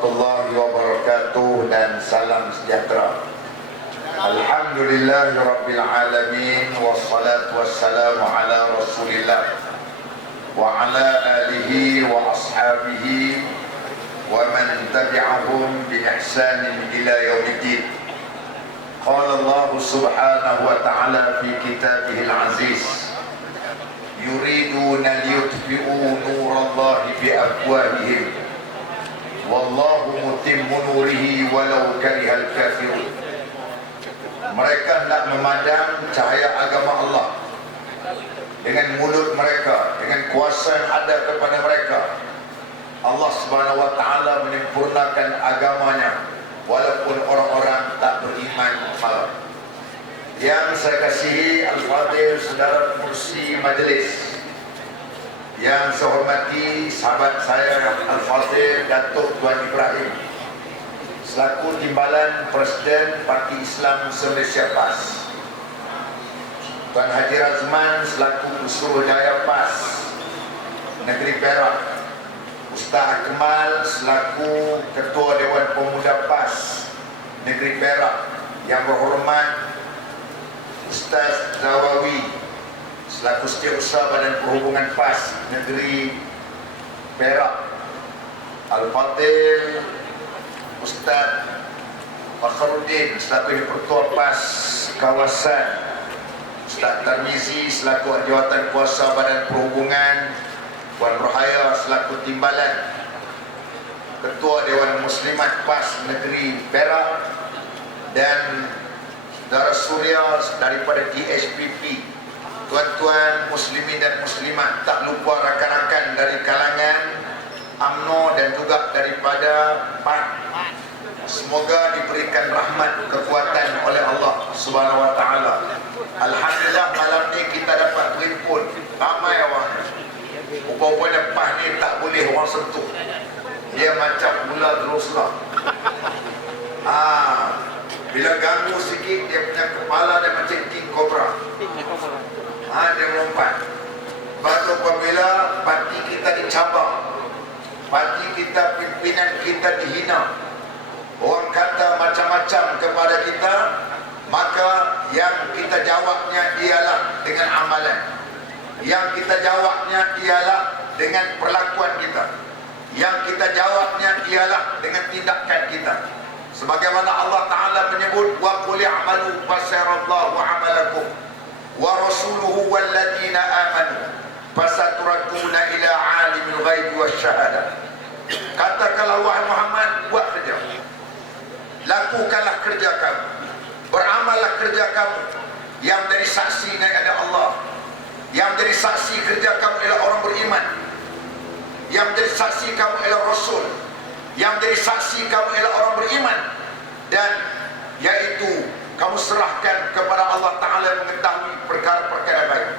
warahmatullahi wabarakatuh, dan salam sejahtera. Alhamdulillahi rabbil alamin, wassalatu wassalamu ala rasulillah wa ala alihi wa ashabihi wa man tabi'ahum bi ihsanin ila yaumiddin. Qala Allah subhanahu wa ta'ala fi kitabihil aziz, yuriduna liyutfi'u nurallahi bi afwahihim wallahu mutimmu nurihi walau karihal kafirun. Mereka hendak memadam cahaya agama Allah dengan mulut mereka, dengan kuasa yang ada kepada mereka. Allah Subhanahu wa taala menyempurnakan agamanya walaupun orang-orang tak beriman malam. Yang saya kasihi Al-Fadhil Saudara Pengurusi Majlis, yang saya hormati sahabat saya Al-Fadhil Datuk Tuan Ibrahim selaku Timbalan Presiden Parti Islam Malaysia PAS, Tuan Haji Razman selaku Suruhjaya PAS Negeri Perak, Ustaz Akmal selaku Ketua Dewan Pemuda PAS Negeri Perak, yang berhormat Ustaz Zawawi selaku Setiausaha Badan Perhubungan PAS Negeri Perak, Al-Fadhil Ustaz Fakhruddin selaku Ketua PAS Kawasan, Ustaz Tarmizi selaku Jawatan Kuasa Badan Perhubungan, Puan Rohaya selaku Timbalan Ketua Dewan Muslimat PAS Negeri Perak, dan Saudara Surya daripada DSPP, tuan-tuan muslimin dan muslimat, tak lupa rakan-rakan dari kalangan UMNO dan juga daripada PAN. Semoga diberikan rahmat kekuatan oleh Allah Subhanahu wa taala. Alhamdulillah malam ni kita dapat berhimpun ramai orang. Rupanya PAN ni tak boleh orang sentuh. Dia macam ular teruslah. Bila ganggu sikit, dia punya kepala dia macam king cobra. Dia melompat. Baru apabila parti kita dicabar, parti kita, pimpinan kita dihina, orang kata macam-macam kepada kita, maka yang kita jawabnya ialah dengan amalan. Yang kita jawabnya ialah dengan perlakuan kita. Yang kita jawabnya ialah dengan tindakan kita. Sebagaimana Allah Ta'ala menyebut, wa qul i'malu fasarallahu 'amalakum wa rasuluhu walladzina amanu fasaturaduna ila 'alimil ghaibi wasyahadah. Katakanlah wahai Muhammad, buat kerja, lakukanlah kerja kamu, beramallah kerja kamu. Yang dari saksi ada Allah, yang dari saksi kerja kamu ialah orang beriman, yang dari saksi kamu ialah Rasul, yang dari saksi kamu ialah orang beriman, dan yaitu kamu serahkan kepada Allah Ta'ala mengetahui perkara-perkara baik.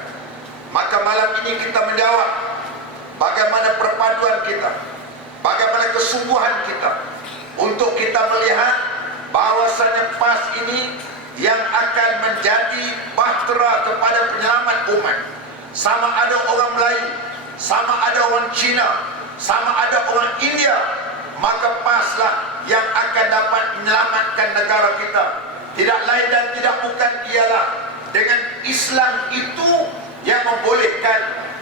Maka malam ini kita menjawab bagaimana perpaduan kita, bagaimana kesungguhan kita untuk kita melihat bahawasanya PAS ini yang akan menjadi bahtera kepada penyelamat umat. Sama ada orang Melayu, sama ada orang Cina, sama ada orang India, maka PASlah yang akan dapat menyelamatkan negara kita. Tidak lain dan tidak bukan ialah dengan Islam itu yang membolehkan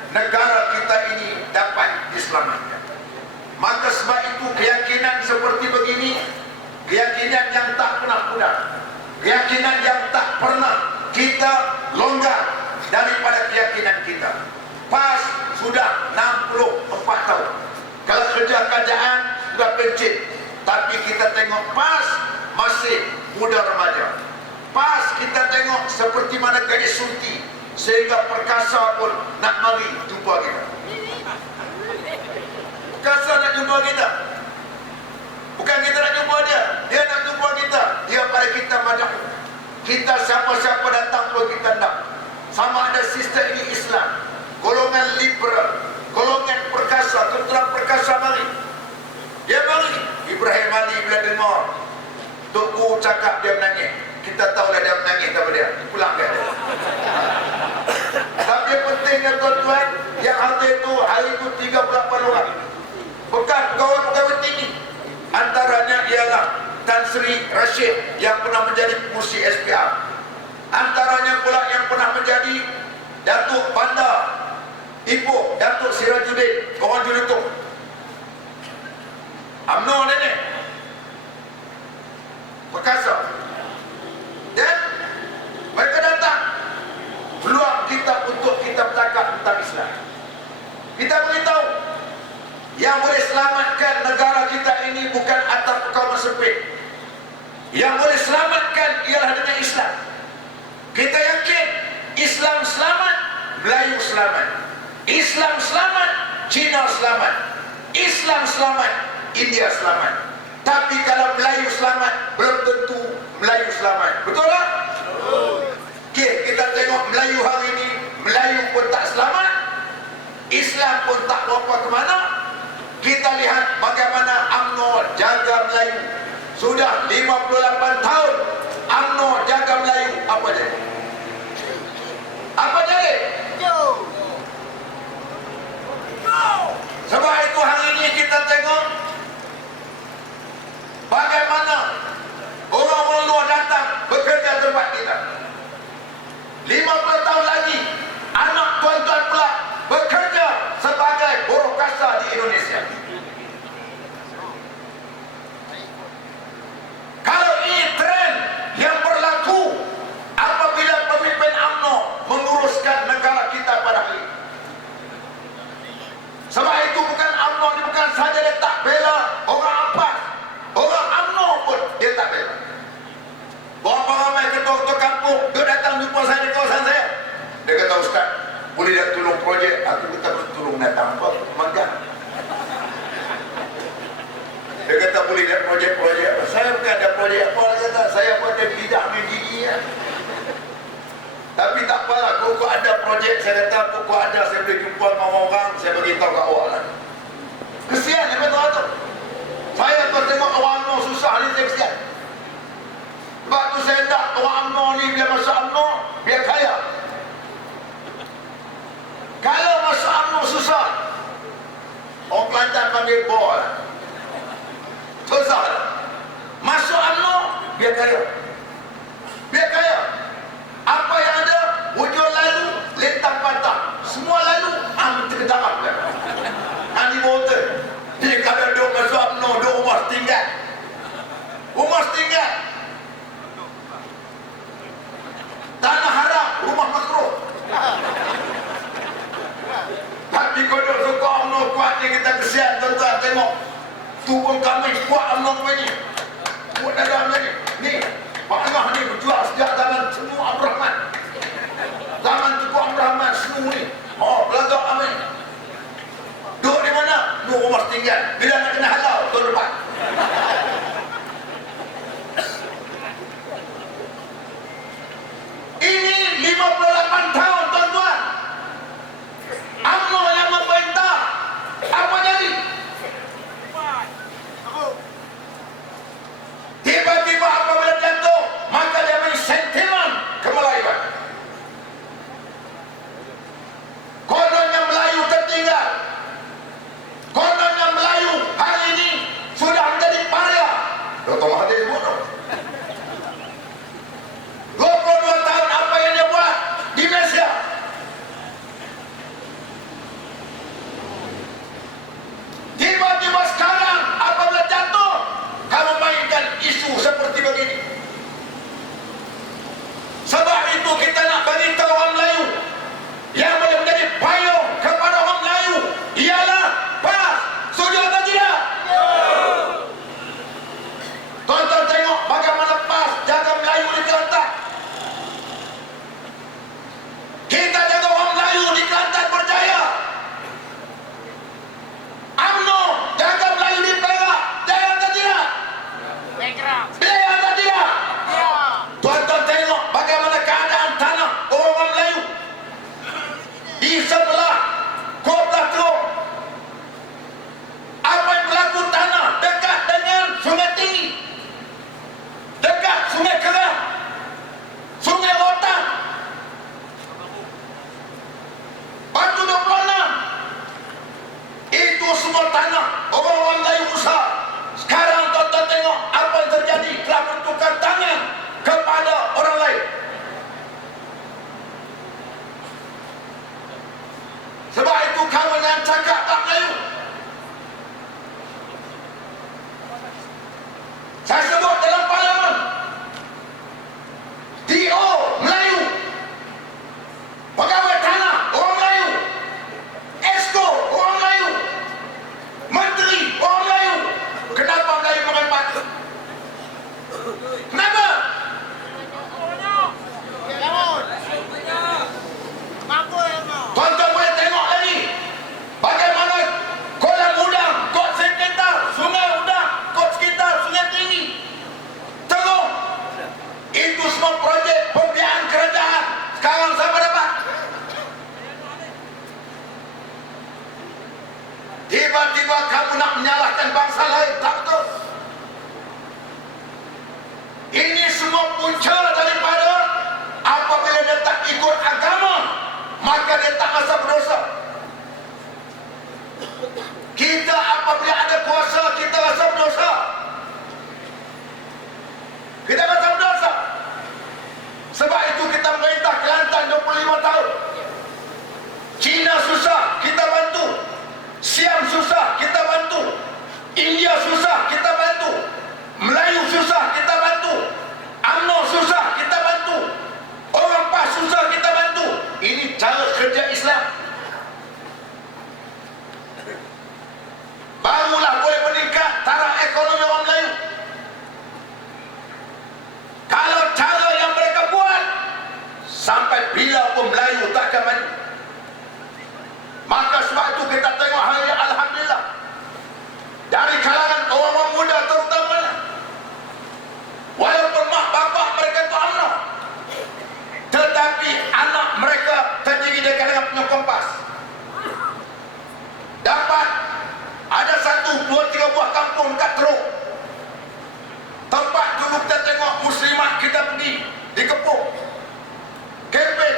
negara kita ini dapat diselamatkan. Maka sebab itu keyakinan seperti begini, keyakinan yang tak pernah pudar, keyakinan yang tak pernah kita longgar daripada keyakinan kita. PAS sudah 64 tahun. Kalau kerja kerajaan sudah pencet, tapi kita tengok PAS masih muda remaja. PAS kita tengok seperti mana gadis sunti, sehingga perkasa pun nak mari jumpa kita. Perkasa nak jumpa kita, bukan kita nak jumpa dia, dia nak jumpa kita. Dia pada kita madah. Kita siapa-siapa datang pun kita nak. Sama ada sistem ini Islam, golongan liberal, golongan perkasa, kebetulan perkasa mari. Dia mari. Ibrahim Ali bila dengar Tuku cakap dia menangis, kita tahu lah dia menangis kepada dia, pulang dia. Tapi yang pentingnya tuan-tuan, yang hadir itu hari itu 38 orang, bekas pegawai-pegawai tinggi, antara Tan Sri Rashid yang pernah menjadi pengurusi SPR. Antaranya pula yang pernah menjadi Datuk Bandar Ipoh, Datuk Sirajuddin, orang Julitung. UMNO ni perkasa. Dan mereka datang peluang kita untuk kita bercakap tentang Islam. Kita beritahu yang boleh selamatkan negara kita ini bukan atap perkawaman sempit. Yang boleh selamatkan ialah dengan Islam. Kita yakin Islam selamat, Melayu selamat. Islam selamat, Cina selamat. Islam selamat, India selamat. Tapi kalau Melayu selamat, belum tentu Melayu selamat. Betul tak? Okey, kita tengok Melayu hari ini, Melayu pun tak selamat, Islam pun tak berapa ke mana. Kita lihat bagaimana UMNO jaga Melayu. Sudah 58 tahun UMNO jaga Melayu. Apa jadi? Apa jadi? Sebab itu hari ini kita tengok bagaimana orang-orang luar datang bekerja tempat kita. 50 tahun lagi anak tuan-tuan pula bekerja sebagai buruh kasar di Indonesia. Kalau ini tren yang berlaku apabila pemimpin UMNO menguruskan negara kita pada hari ini. Sebab itu bukan UMNO ni bukan saja dia tak bela orang Ampas, orang UMNO pun dia tak bela. Berapa ramai ketua-ketua kampung dia datang jumpa saya di kawasan saya. Dia kata, Ustaz, boleh tak tolong projek? Aku kata, boleh tolong datang apa? Magang. Dia kata, boleh tak projek-projek? Saya bukan ada projek apa. Dia kata, saya pun ada bidak media. Tapi tak apalah, kalau ada projek, saya kata, kalau ada, saya boleh jumpa dengan orang, saya beritahu kat awak lah. Kesian, dia betul tu. Saya pun tengok orang UMNO susah ni, saya kesian. Sebab tu saya tak, orang UMNO ni, biar masuk UMNO, biar kaya. Kalau masuk UMNO susah, orang Kelantan panggil bol lah. Susah lah. Masuk UMNO, biar kaya. Biar kaya. Apa yang ada, wujud lalu, lentang patah. Semua lalu, terkedarap kan. Nanti motor. Dia kalau duduk masuk UMNO, duduk rumah setinggal. Rumah setinggal. Tanah haram, rumah makruh. Tapi kalau suka UMNO kuat ni, kita kesian tuan-tuan tengok. Tu pun kami kuat UMNO ni. Kuat dalam ni. Ni, Pak Angah ni berjuang sejak zaman semua Abdul Rahman. Zaman Tuku Abdul Rahman semua ni. Oh, belagak amin. Duduk di mana? Duduk rumah tinggal. Bila nak kena halau, tahun depan. Ini 58 tahun tuan-tuan. UMNO yang memerintah. Apa jadi? Tiba-tiba apabila jatuh, maka dia beri sentimen kemelayuan. Kononnya Melayu tertinggal. Kononnya Melayu yang cakap tak Melayu. Saya sebut dalam parlimen, DO Melayu, pegawai tanah orang Melayu, Esko orang Melayu, menteri orang Melayu. Kenapa Melayu merempat? Kenapa? Tuan-tuan boleh tengok lagi bagaimana kolam udang, kot sekitar, sungai udang, kot sekitar, sungai tinggi, teruk. Itu semua projek pembiayaan kerajaan. Sekarang siapa dapat? Tiba-tiba kamu nak menyalahkan bangsa lain. Tak betul. Ini semua punca daripada apabila dia tak ikut agama, maka dia tak rasa berdosa. Kita apabila ada kuasa, kita rasa berdosa. Kita rasa berdosa. Sebab itu kita merintah Kelantan 25 tahun. Cina susah, kita bantu. Siam susah, kita bantu. India susah, kita bantu. Melayu susah, kita bantu. UMNO susah, kita bantu. Orang PAS susah, kita bantu. Ini cara kerja Islam. Barulah boleh meningkat taraf ekonomi orang Melayu. Kalau cara yang mereka buat, sampai bila pun Melayu takkan maju. Maka sebab itu kita tengok hari ini, alhamdulillah, dari kalangan orang-orang muda terutamanya, walaupun mak bapak mereka itu UMNO, tetapi anak mereka terdiri dari kalangan penyokong PAS. Dapat ada 1, 2, 3 buah kampung dekat Teruk, tempat dulu kita tengok muslimat kita pergi dikepung, keping.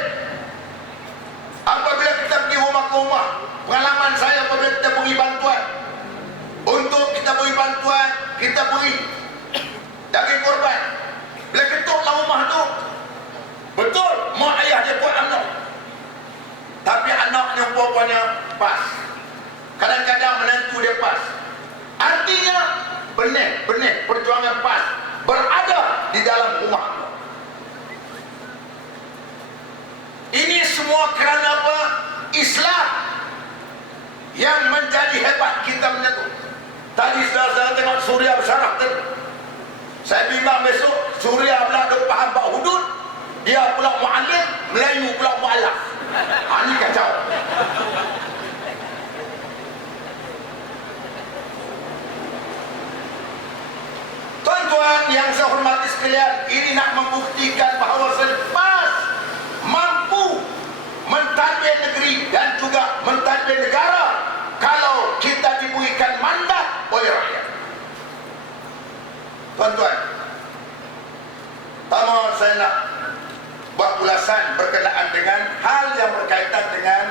Apabila kita pergi rumah ke rumah, pengalaman saya apabila kita beri bantuan, untuk kita beri bantuan, kita beri daging korban. Bila ketuklah rumah tu, betul mak ayah dia buat UMNO, tapi anaknya umpamanya PAS, kadang-kadang menantu dia PAS. Artinya benih perjuangan PAS berada di dalam rumah. Ini semua kerana apa? Islam yang menjadi hebat kita menyatu. Tadi saudara-saudara tengok Suria bersyarah tadi. Saya bimbang besok Suria pula ada faham bab hudud, dia pula mu'alim, Melayu pula mu'alaf. Ini kacau. Tuan-tuan yang saya hormati sekalian, ini nak membuktikan bahawa selepas mampu mentadbir negeri dan juga mentadbir negara kalau kita diberikan mandat oleh rakyat. Tuan-tuan, pertama saya nak buat ulasan berkenaan dengan hal yang berkaitan dengan,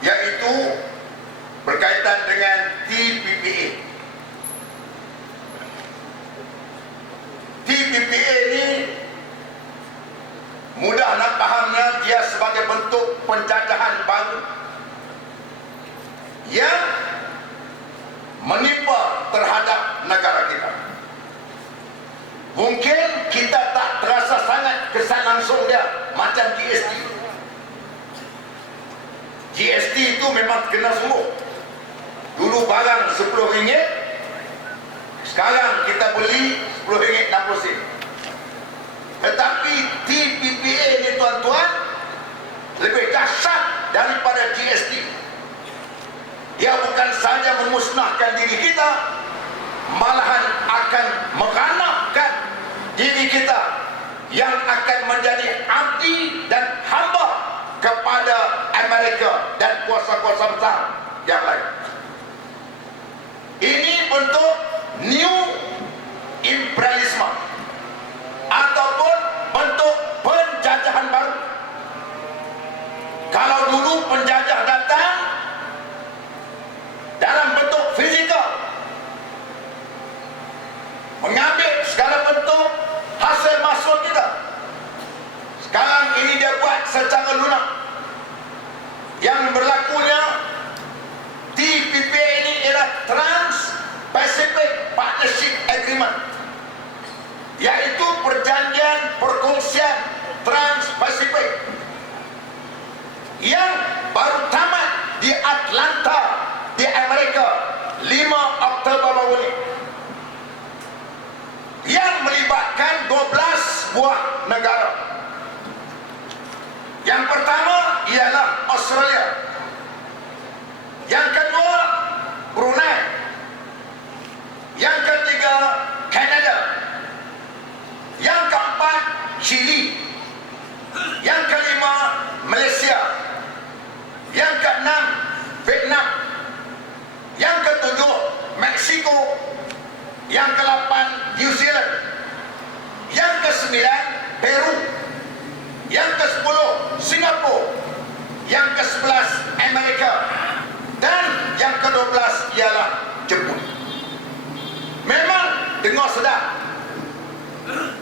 yaitu berkaitan dengan TPPA. TPPA ini mudah nak fahamnya, dia sebagai bentuk penjajahan baru yang menimpa terhadap negara kita. Mungkin kita tak terasa sangat kesan langsung dia macam GST. GST itu memang kena semua. Dulu barang RM10, sekarang kita beli RM10.60. Tetapi TPPA ni tuan-tuan lebih dahsyat daripada GST. Dia bukan saja memusnahkan diri kita, malahan akan meranapkan diri kita yang akan menjadi abdi dan hamba kepada Amerika dan kuasa-kuasa besar yang lain. Ini bentuk new imperialisme ataupun bentuk penjajahan baru. Kalau dulu penjajah datang dalam bentuk fizikal, mengambil segala bentuk hasil mahsul kita, sekarang ini dia buat secara lunak. sebuah negara. Yang pertama ialah Australia. Yang kedua Brunei. Yang ketiga Kanada. Yang keempat Chili. Yang kelima Malaysia. Yang keenam Vietnam. Yang ketujuh Meksiko. Yang ke-8 New Zealand. Yang ke-9 Peru. Yang ke-10 Singapura. Yang ke-11 Amerika. Dan yang ke-12 ialah Jepun. Memang dengar sedap.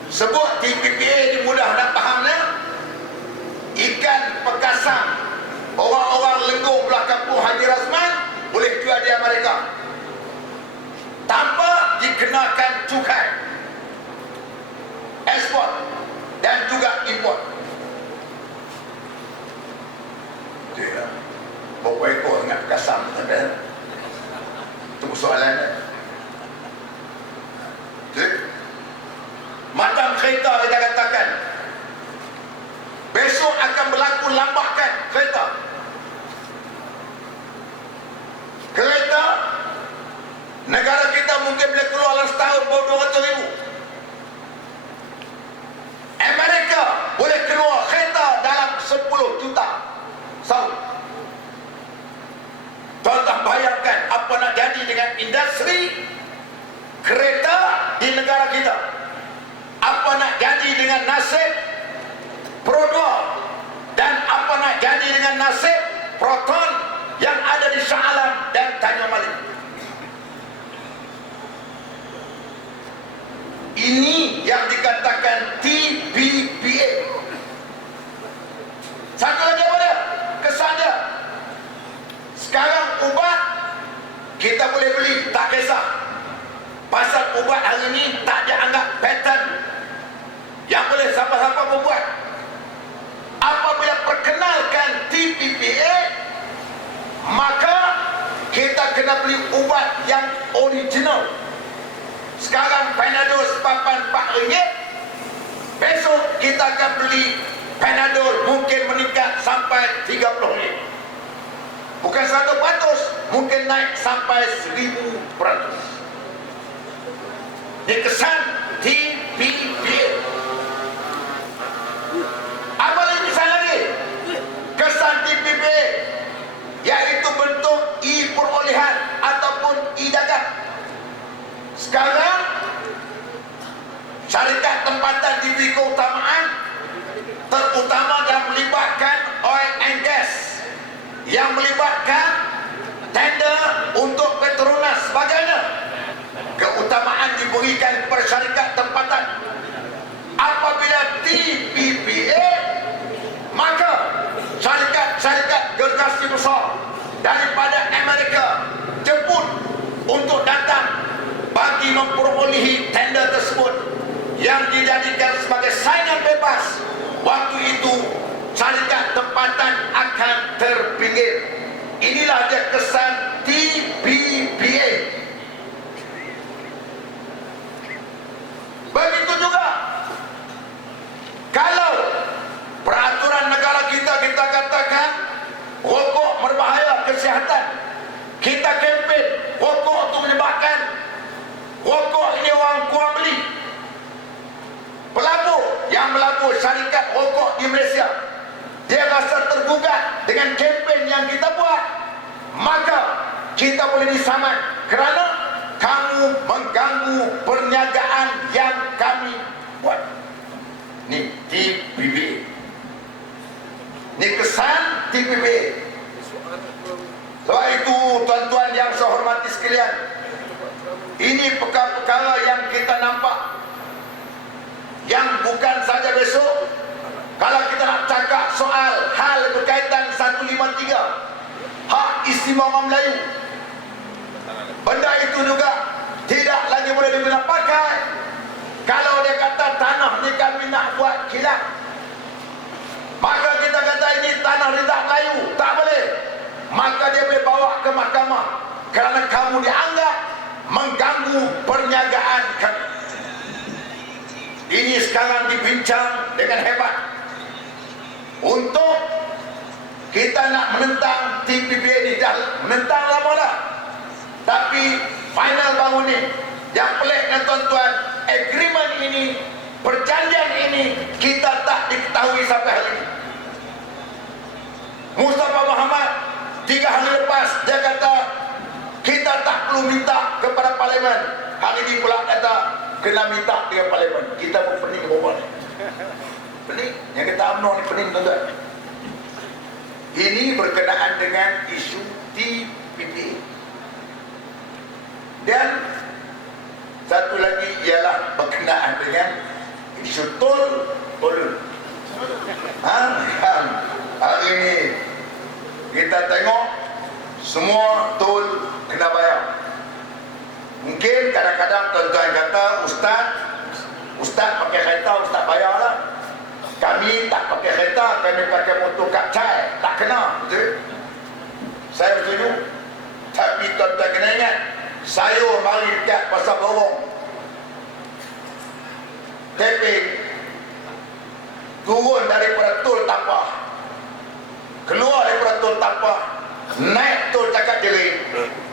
Sebut TPPA ni mudah nak fahamnya. Ikan pekasang orang-orang Lenggong belah kampung Haji Razman boleh jual di Amerika tanpa dikenakan cukai ekspor dan juga import. Dia berapa ekor dengan pekasang ada? Itu soalannya. Macam kereta kita katakan besok akan berlaku lambakan kereta. Kereta negara kita mungkin boleh keluar dalam setahun baru 200,000. Amerika boleh keluar kereta dalam 10 juta setahun. Tuan-tuan bayangkan apa nak jadi dengan industri kereta di negara kita. Apa nak jadi dengan nasib Prodor dan apa nak jadi dengan nasib Proton yang ada di Shah Alam dan Tanjung Malik. Ini yang dikatakan TPPA. Satu lagi apa dia? Kesan dia. Sekarang ubat kita boleh beli, tak kisah. Pasal ubat hari ini tak dianggap patent yang boleh siapa-siapa membuat. Apabila perkenalkan TPPA, maka kita kena beli ubat yang original. Sekarang Panadol sepapan RM4, besok kita akan beli Panadol mungkin meningkat sampai RM30. Bukan 100%, mungkin naik sampai 1000%. Ini kesan TPPA. Apa lagi kesan lagi? Kesan TPPA yaitu bentuk e-perolehan ataupun e-dagang. Sekarang syarikat tempatan diberi keutamaan, terutama yang melibatkan oil and gas, yang melibatkan tender untuk Petronas sebagainya. Keutamaan diberikan kepada syarikat tempatan. Apabila TPPA, maka syarikat gergasi besar daripada Amerika, Jepun untuk datang bagi memperolehi tender tersebut yang dijadikan sebagai saingan bebas. Waktu itu syarikat tempatan akan terpinggir. Inilah dia kesan TPPA. Begitu juga kalau peraturan negara kita katakan rokok berbahaya kesihatan, kita kempen rokok itu menyebabkan rokok ini orang kurang beli. Pelabur yang melabur syarikat rokok di Malaysia, dia rasa tergugat dengan kempen yang kita buat, maka kita boleh disaman kerana kamu mengganggu perniagaan yang kami buat. Ni TPPA. Ni kesan TPPA. Sebab itu tuan-tuan yang saya hormati sekalian, ini perkara-perkara yang kita nampak, yang bukan saja besok. Kalau kita nak cakap soal hal berkaitan 153 hak istimewa orang Melayu, benda itu juga tidak lagi boleh digunakan pakai. Kalau dia kata tanah ni kami nak buat kilang, maka kita kata ini tanah rindak Melayu, tak boleh. Maka dia boleh bawa ke mahkamah kerana kamu dianggap mengganggu perniagaan kami. ini sekarang dibincang dengan hebat untuk kita nak menentang TPPA ni. Dah menentang lama dah, tapi final baru ni. Yang peliknya tuan-tuan, agreement ini, perjanjian ini kita tak diketahui sampai hari ini. Mustafa Muhammad 3 hari lepas dia kata kita tak perlu minta kepada parlimen. Hari ini pula kata kena minta dengan parlimen. Kita pun pening berbual ni. Pening. Yang kata UMNO ni pening tuan-tuan. Ini berkenaan dengan isu TPP. Dan satu lagi ialah berkenaan dengan isu tol tolun. Hari ini kita tengok semua tol kena bayar. Mungkin kadang-kadang tuan-tuan kata Ustaz pakai kereta, Ustaz bayar lah. Kami tak pakai kereta, kami pakai motor kapcai, tak kena, betul? Saya setuju. Tapi tuan-tuan kena ingat, saya mari dekat pasar borong, tapping, turun daripada tol Tapah, keluar daripada tol Tapah, naik tol Cakap Jerit,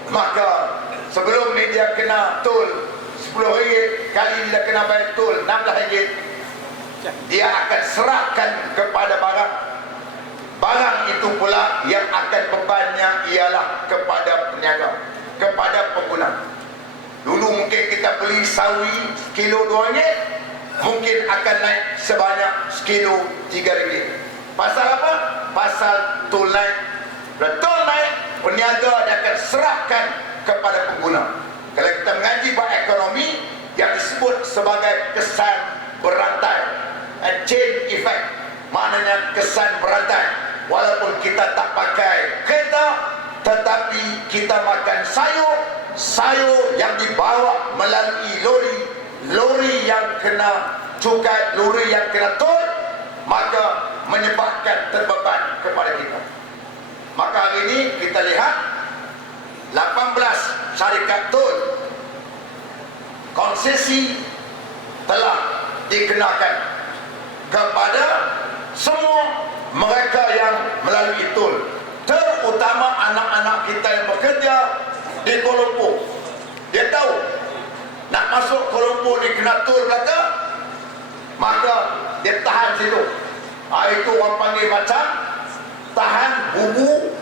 maka sebelum ni dia kena tol RM10, kali ni dia kena bayar tol RM16. Dia akan serahkan kepada barang itu pula yang akan bebannya ialah kepada peniaga, kepada pengguna. Dulu mungkin kita beli sawi kilo RM2, mungkin akan naik sebanyak sekilo RM3. Pasal apa? Pasal tol naik. Bila tol naik, peniaga dia akan serahkan kepada pengguna. Kalau kita mengaji bab ekonomi, yang disebut sebagai kesan berantai, chain effect, maknanya kesan berantai. Walaupun kita tak pakai kereta, tetapi kita makan sayur yang dibawa melalui lori yang kena cukai, lori yang kena tol, maka menyebabkan terbeban kepada kita. Maka hari ini kita lihat 18 syarikat tol konsesi telah dikenakan kepada semua mereka yang melalui tol, terutama anak-anak kita yang bekerja di Kuala Lumpur. Dia tahu nak masuk Kuala Lumpur ni kena tol belakang, maka dia tahan situ. Itu orang panggil macam tahan bubu,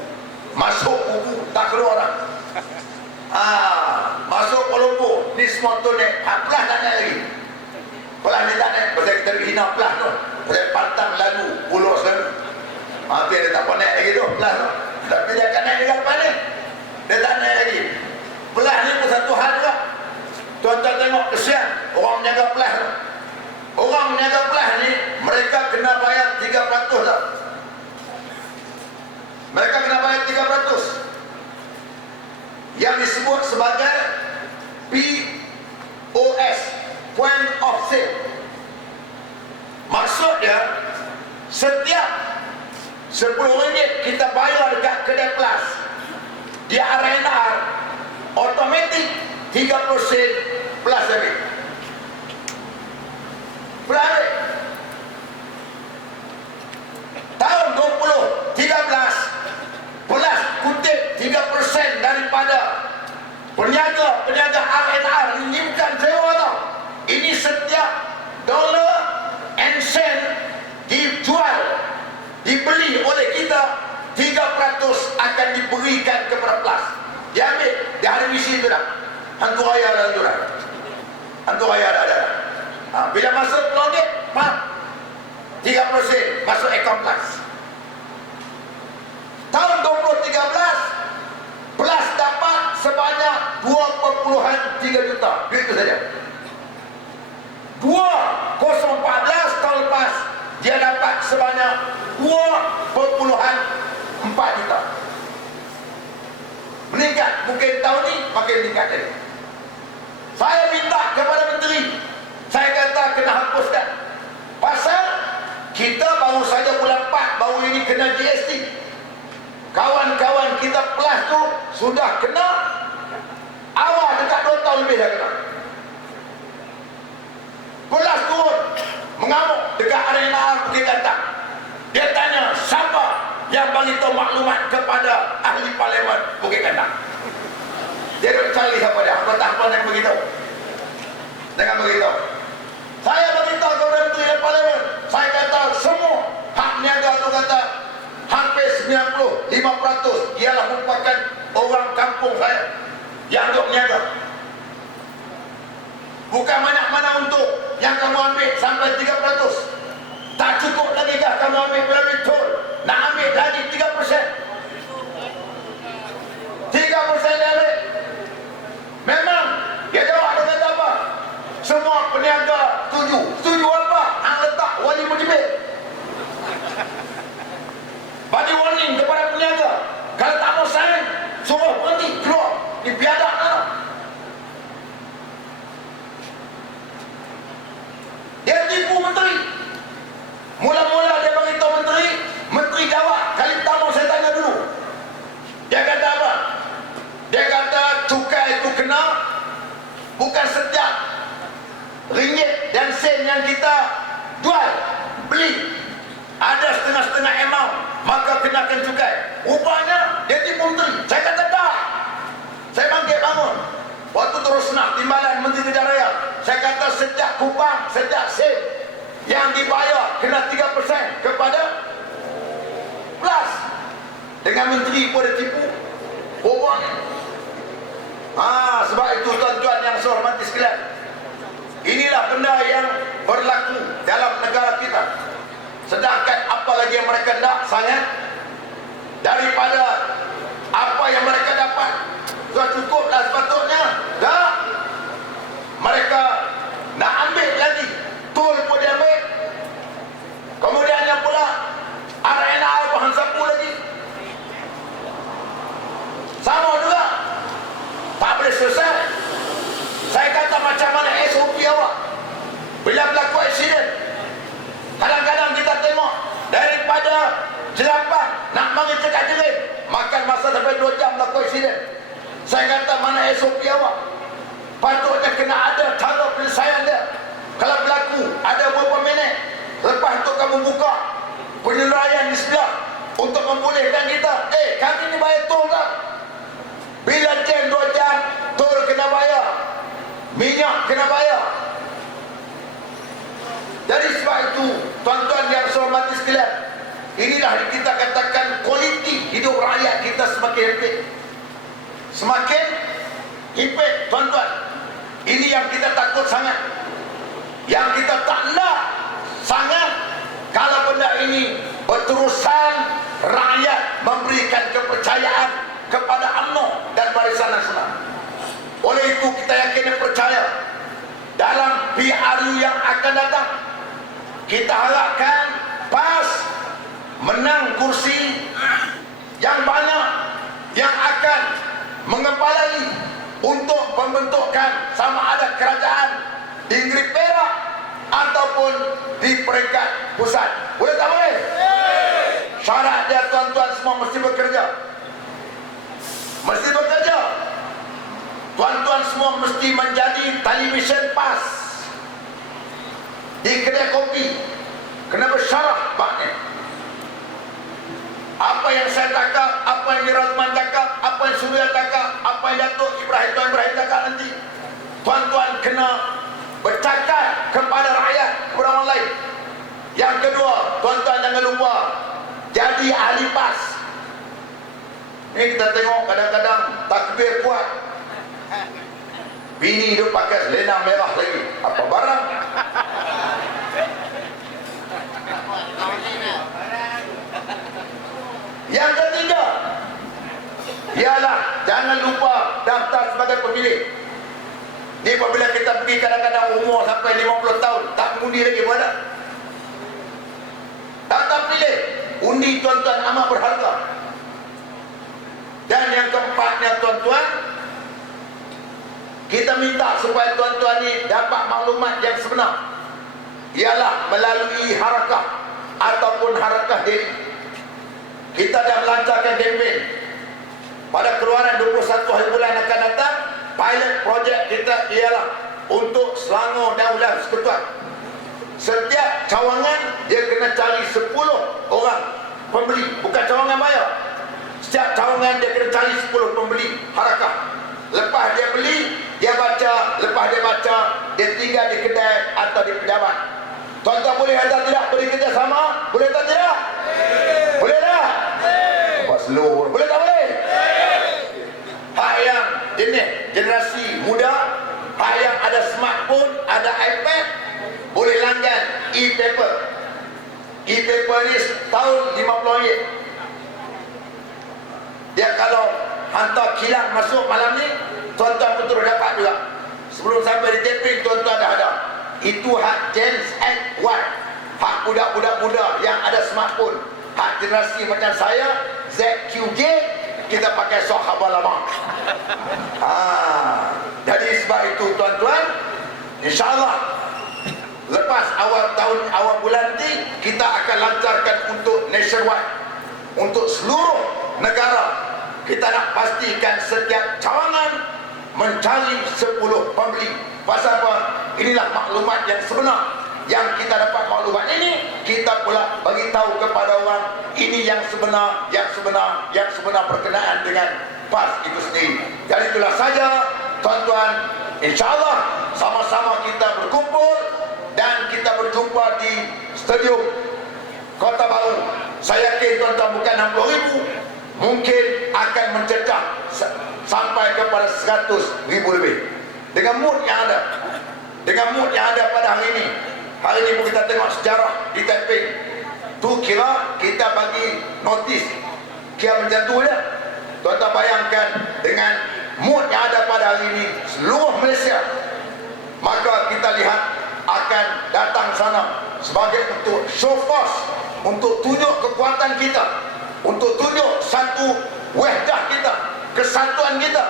masuk bubu tak keluar orang. Masuk Kuala Lumpur ni semua tol ni pelah tak naik lagi. Pelah ni tak naik, pasal kita hina pelah tu, pasal pantang lalu, pulau selalu. Dia tak boleh naik lagi tu pelah tu, tapi dia akan naik dekat depan ni, dia tak naik lagi. Pelah ni pun satu hal juga. Tuan-tuan tengok kesian orang menjaga pelah tu. Orang menjaga pelah ni, mereka kena bayar 3% tau. Mereka kena bayar 3%, yang disebut sebagai POS, point of sale. Maksudnya setiap RM10 kita bayar dekat kedai plus, dia RNR automatik 30% plus habis. Berapa? Tahun 2013 plus kutip 3% daripada peniaga RNR menyimpan sewa tau. Ini setiap dolar and sen dijual, dibeli oleh kita, 3% akan diberikan kepada plus. Dia ambil, dia ada misi tu dah. Hantu raya dah, hantu raya dah ada. Bila masuk logik, 3% masuk akaun plus. Tahun 2013 plus dapat sebanyak 2.3 juta. Duit itu saja. 2014 tahun lepas dia dapat sebanyak 2.4 juta. Meningkat. Mungkin tahun ni makin meningkat lagi. Saya minta kepada menteri, saya kata kena hapuskan. Pasal kita baru saja bulan 4 baru ini kena GST. Kawan-kawan kita plus tu sudah kena awal dekat 2 tahun lebih dah kena. Plus turun yang bagi tahu maklumat kepada ahli parlimen Bukit Kandang. Dia duk cari siapa dia, apa tak apa nak beritahu. Jangan beritahu. Saya beritahu kepada menteri parlimen, saya kata semua hak niaga tu kata hampir 95% ialah merupakan orang kampung saya yang duk niaga. Bukan mana-mana untuk yang kamu ambil sampai 3%. Tak cukup lagi kah kamu ambil melalui tol? Nak ambil lagi 3%. 3% dia ambil. Memang dia jawab dia kata apa? Semua peniaga setuju. Setuju apa? Hang letak wali mujibir. Bagi warning kepada peniaga. Kalau tak mau sign, suruh berhenti keluar. Dibiadak lah. Dia tipu menteri. Mula-mula dia beritahu menteri jawab. Kali pertama saya tanya dulu. Dia kata apa? Dia kata cukai itu kena bukan setiap ringgit dan sen yang kita jual, beli. Ada setengah-setengah amount, maka kenakan cukai. Rupanya dia tipu menteri. Saya kata tak. Saya bangkit bangun. Waktu terus nak timbalan Menteri Kejar Raya. Saya kata setiap kupang, setiap sen yang dibayar kena 3% kepada plus. Dengan menteri pun dia tipu. Bohongnya. Sebab itu tuan-tuan yang saya hormati sekalian, inilah benda yang berlaku dalam negara kita. Sedangkan apa lagi yang mereka nak sangat daripada apa yang mereka dapat. Sudah cukuplah sepatutnya. Tak. Mereka nak ambil lagi. Tol pun dia ambil. Kemudiannya pula arena apa hang sapu lagi. Sama juga. Tak boleh selesai. Saya kata macam mana SOP awak bila berlaku aksiden. Kadang-kadang kita tengok daripada Jelapang nak mari cekak jerit, makan masa sampai 2 jam berlaku aksiden. Saya kata mana SOP awak? Patutnya kena ada cara penyelesaian dia. Kalau berlaku ada beberapa minit, lepas tu kamu buka penilaian di sebelah untuk membolehkan kita, kami ni bayar tol tak? Bila jam 2 jam, tol kena bayar, minyak kena bayar. Jadi sebab itu tuan-tuan yang saya hormati sekalian, inilah kita katakan kualiti hidup rakyat kita semakin hidup. Semakin hidup tuan-tuan. Ini yang kita takut sangat. Yang kita tak nak sangat kalau benda ini berterusan, rakyat memberikan kepercayaan kepada UMNO dan Barisan Nasional. Oleh itu kita yakin dan percaya dalam PRU yang akan datang, kita harapkan PAS menang kursi yang banyak yang akan mengepalai untuk pembentukan sama ada kerajaan di Negeri Perak ataupun di peringkat pusat. Boleh tak boleh? Syarat dia tuan-tuan semua mesti bekerja. Mesti bekerja. Tuan-tuan semua mesti menjadi television PAS di kedai kopi. Kena bersyarah baknya. Apa yang saya cakap, apa yang Razman cakap, apa yang Surya cakap, apa yang Datuk Ibrahim cakap nanti, tuan-tuan kena bercakap kepada rakyat, kepada orang lain. Yang kedua, tuan-tuan jangan lupa jadi ahli PAS. Ini kita tengok kadang-kadang takbir kuat, bini dia pakai selendang merah lagi. Apa barang? Yang ketiga ialah jangan lupa daftar sebagai pemilih. Ni apabila kita pergi kadang-kadang umur sampai 50 tahun tak mengundi lagi pun ada. Daftar pilih. Undi tuan-tuan amat berharga. Dan yang keempatnya tuan-tuan, kita minta supaya tuan-tuan ni dapat maklumat yang sebenar, ialah melalui harakah ataupun harakah diri. Kita dah melancarkan kempen pada keluaran 21 hari bulan akan datang. Pilot projek kita ialah untuk Selangor dan Wilayah Persekutuan. Setiap cawangan dia kena cari 10 orang pembeli, bukan cawangan bayar. Setiap cawangan dia kena cari 10 pembeli harakah. Lepas dia beli, dia baca, lepas dia baca, dia tinggal di kedai atau di pejabat. Tuan-tuan boleh atau tidak beri kerjasama? Boleh atau tidak? Boleh tak? Buat slow. Boleh tak boleh? Hak yang jenis generasi muda, hak yang ada smartphone, ada iPad, boleh langgan e-paper. E-paper ni tahun RM50. Dia kalau hantar kilang masuk malam ni, tuan-tuan pun terus dapat juga. Sebelum sampai di taping, tuan-tuan dah ada. Itu hak Gen Z Y. Hak budak-budak muda yang ada smartphone. Hak generasi macam saya, ZQJ, kita pakai sok khabar lama. Jadi sebab itu tuan-tuan, insyaAllah lepas awal bulan ni, kita akan lancarkan untuk nationwide, untuk seluruh negara. Kita nak pastikan setiap cawangan mencari 10 pembeli. Pasal apa? Inilah maklumat yang sebenar. Yang kita dapat maklumat ini, kita pula bagi tahu kepada orang ini yang sebenar, yang berkenaan dengan PAS itu sendiri. Jadi itulah saja tuan-tuan, insyaAllah sama-sama kita berkumpul dan kita berjumpa di Stadium Kota Baru. Saya yakin tuan-tuan bukan 60,000, mungkin akan mencecah sampai kepada 100,000 lebih. Dengan mood yang ada pada hari ini. Hari ini pun kita tengok sejarah di Taiping. Tu kira kita bagi notis, kira macam tu je. Tuan-tuan bayangkan dengan mood yang ada pada hari ini seluruh Malaysia, maka kita lihat akan datang sana sebagai untuk show force, untuk tunjuk kekuatan kita, untuk tunjuk satu wahdah kita, kesatuan kita,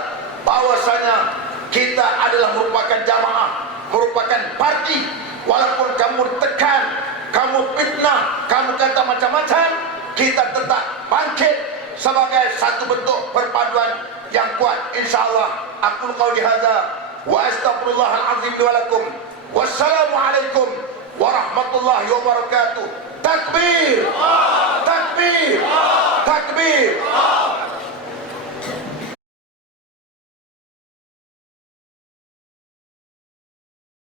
bahwasanya kita adalah merupakan jamaah, merupakan parti. Walaupun kamu tekan, kamu fitnah, kamu kata macam-macam, kita tetap bangkit sebagai satu bentuk perpaduan yang kuat, insyaAllah. Aku qauli hadza wa astaghfirullahalazim li wa lakum. Wassalamualaikum warahmatullahi wabarakatuh. Takbir, takbir, takbir.